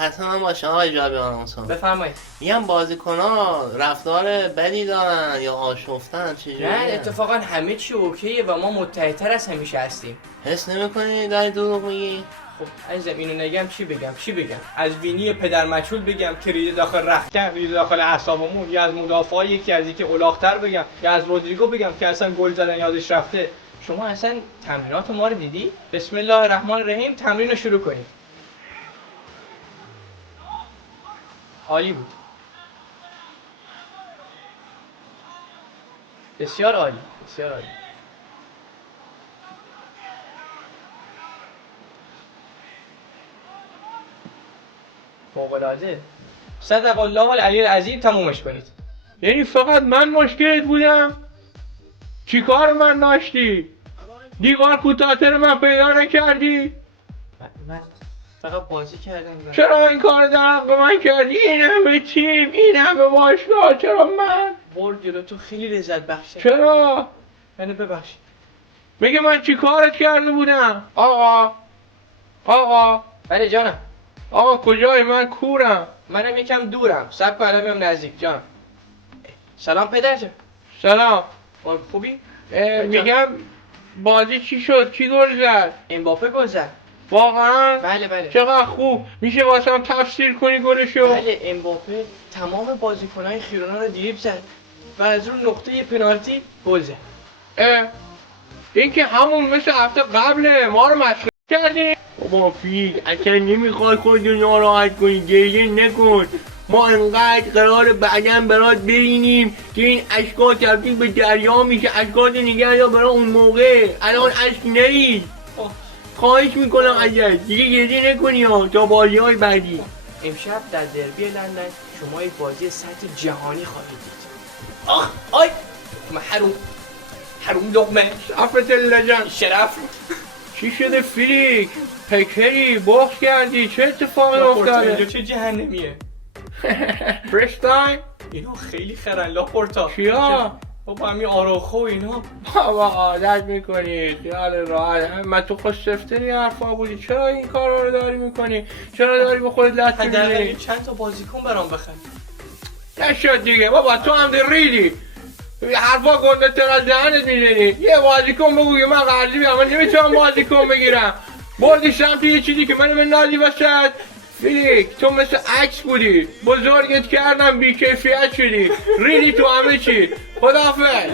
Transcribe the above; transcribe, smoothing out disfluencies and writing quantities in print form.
حتما باشه آقای جابیان حسین. بفرمایید. میگم بازیکن‌ها رفتار بدی دارن یا آشفتن چجوریه؟ نه اتفاقا همه چی اوکیه و ما متحدتر از همیشه هستیم. حس نمی‌کنی داری دروغ میگی؟ خب عزیزم اینو نگم چی بگم؟ از وینی پدر مچول بگم که ریده داخل رختکن، ریده داخل اعصابمون، یا از مدافعا یکی از اینکه الاغ‌تر بگم، یا از رودریگو بگم که اصلا گل زدن یادش رفته. شما اصلا تمرینات ما رو دیدی؟ بسم الله الرحمن الرحیم تمرین رو شروع کنیم. عالی بود. بسیار عالی، بسیار عالی. فوق‌العاده. صدق الله العلی العظیم تمومش کنید. یعنی فقط من مشکلت بودم؟ چی کار من داشتی؟ دیوار کوتاه‌تر من پیدا نکردی؟ من فقط بازی کردم. چرا این کار در به من کردی؟ این همه تیم، این همه باشگاه، چرا من؟ برد جلو تو خیلی لذت بخشه. چرا؟ منو ببخشید. میگه من چی کارت کرده بودم؟ آقا بله جانم. آقا کجای من کورم؟ منم یکم دورم. صبر کن الان میام نزدیک جان. سلام پدر جان. سلام. خوبی؟ میگم بازی چی شد؟ کی گل زد؟ امباپه گل زد. واقعا؟ بله. چقدر خوب. میشه واسم تفسیر کنی گلشو؟ بله امباپه تمام بازیکنای خیرونا رو دریبل زد و از اون نقطه پنالتی گل زد. این که همون مثل هفته قبله ما رو مسخره کردی؟ بابا فیل اصلا نمیخوای خودتو ناراحت کنی، گریه نکن. ما انقدر قرار بعداً برات برینیم که این اشکا تبدیل به دریا میشه. اشکات نگه یا برای اون موقع، الان اشک نرید. خواهش میکنم ازت دیگه گریه نکنی ها تا بازی های بعدی. امشب در دربی لندن شما یک بازی سطح جهانی خواهید دید. آخ آی حروم لقمه شرفت لجن. شرف. چی شده فیلیک؟ پکری بخش کردی؟ چه اتفاقی اینجا افتاده؟ چه جهنمیه؟ فرست تایم؟ اینا خیلی خرن لاپورتا. کیا؟ بابا همین آراخو اینا. بابا عادت میکنی خیال راحت. من تو خوش سفتری حرفا بودی، چرا این کارا رو داری میکنی؟ چرا داری به خودت لطفی حداقل میدی؟ چند تا بازیکن برام بخر. نشد دیگه بابا، تو هم ریدی حرفا گنده تر از دهنت میزنی. یه بازیکن بگو که من قرضی بیام، من نمیتونم بازیکن بگیرم. بردی سمت یه چیزی که منو بندازی وسط. فیلیک تو مثل عکس بودی، بزرگت کردم بیکیفیت شدی، ریدی تو همه چی. خداحافظ.